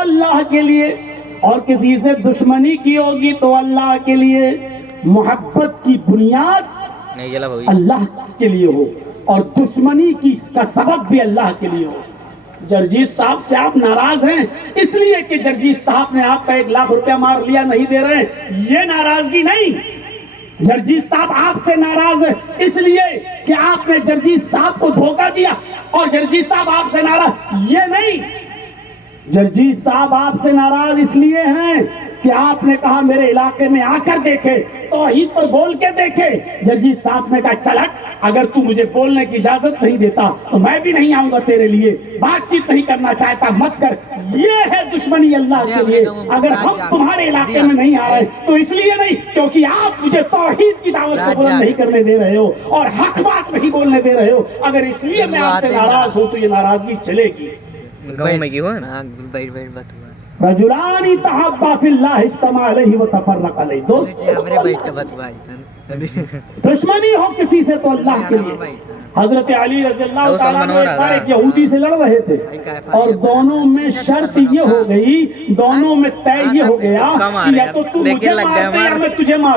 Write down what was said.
اللہ کے لیے، اور کسی سے دشمنی کی ہوگی تو اللہ کے لیے۔ محبت کی بنیاد اللہ کے لیے ہو اور دشمنی کی کا سبب بھی اللہ کے لیے ہو۔ جرجیت صاحب سے آپ ناراض ہیں اس لیے کہ جرجیت صاحب نے آپ کا 1 لاکھ روپیہ مار لیا، نہیں دے رہے، یہ ناراضگی نہیں۔ جرجیت صاحب آپ سے ناراض ہیں اس لیے کہ آپ نے جرجیت صاحب کو دھوکہ دیا اور جرجیت صاحب آپ سے ناراض، یہ نہیں۔ جرجیت صاحب آپ سے ناراض اس لیے ہیں کہ آپ نے کہا میرے علاقے میں آ کر دیکھے، توحید پر بول کے دیکھے۔ جرجیت صاحب نے کہا چل ہٹ، اگر تو مجھے بولنے کی اجازت نہیں دیتا تو میں بھی نہیں آؤں گا تیرے لیے، بات چیت نہیں کرنا چاہتا مت کر۔ یہ ہے دشمنی اللہ کے لیے۔ اگر ہم تمہارے علاقے میں نہیں آ رہے تو اس لیے نہیں کیونکہ آپ مجھے توحید کی دعوت کو بلند نہیں کرنے دے رہے ہو اور حق بات نہیں بولنے دے رہے ہو۔ اگر اس لیے میں آپ سے ناراض ہوں تو یہ ناراضگی چلے گی۔ رجلان تحابا فی اللہ اجتمع علیہ وتفرق علیہ۔ دوست دشمنی ہو کسی سے تو اللہ کے لیے۔ حضرت علی رضی اللہ تعالیٰ عنہ ایک بار ایک یہودی سے لڑ رہے تھے اور دونوں میں شرط یہ ہو گئی، دونوں میں طے یہ ہو گیا کہ یا تو مجھے مار دے یا میں تجھے مار دوں۔